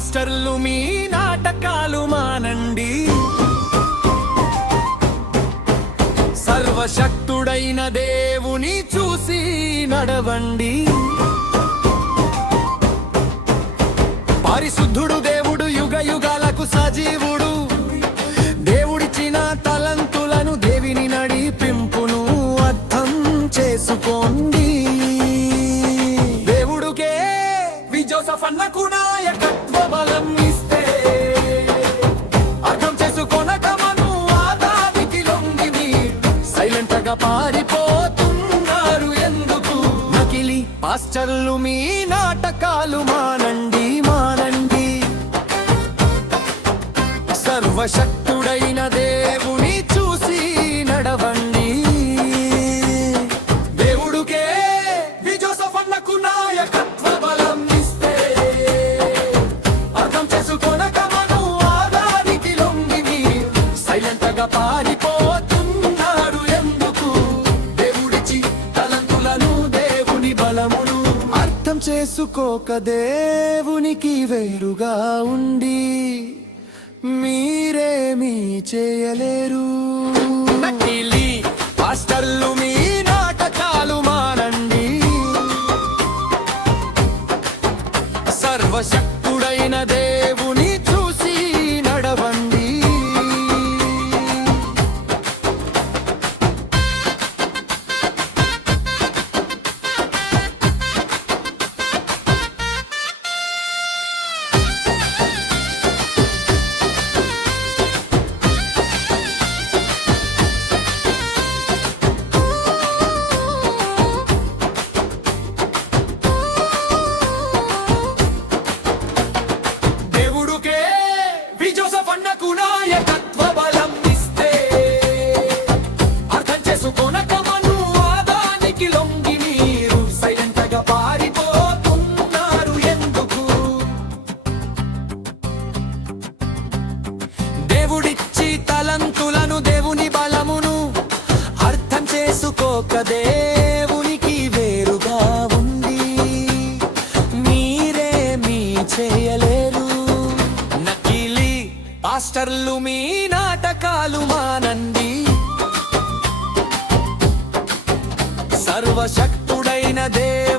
మాస్టర్లు మీ నాటకాలు మానండి. సర్వశక్తుడైన దేవుని చూసి నడవండి. పరిశుద్ధుడు దేవుడు యుగ యుగాలకు సజీవుడు. దేవుడిచ్చిన తలంతులను దేవిని నడిపింపును అర్థం చేసుకోండి. దేవుడుకే విజోసఫ్ సైలెంట్ పారిపోతున్నారు ఎందుకు? నకిలి పాస్టర్లు మీ నాటకాలు మానండి మానండి. సర్వశక్తి చేసుకోక దేవునికి వేరుగా ఉండి మీరేమీ చేయలేరు. నకిలీ పాస్టర్లు మీ నాటకాలు మానండి. సర్వశక్తుడైన దేవుని ఒక దేవునికి వేరుగా ఉంది. మీరేమీ చేయలేరు. నకిలీ పాస్టర్లు మీ నాటకాలు మానండి. సర్వశక్తుడైన దేవు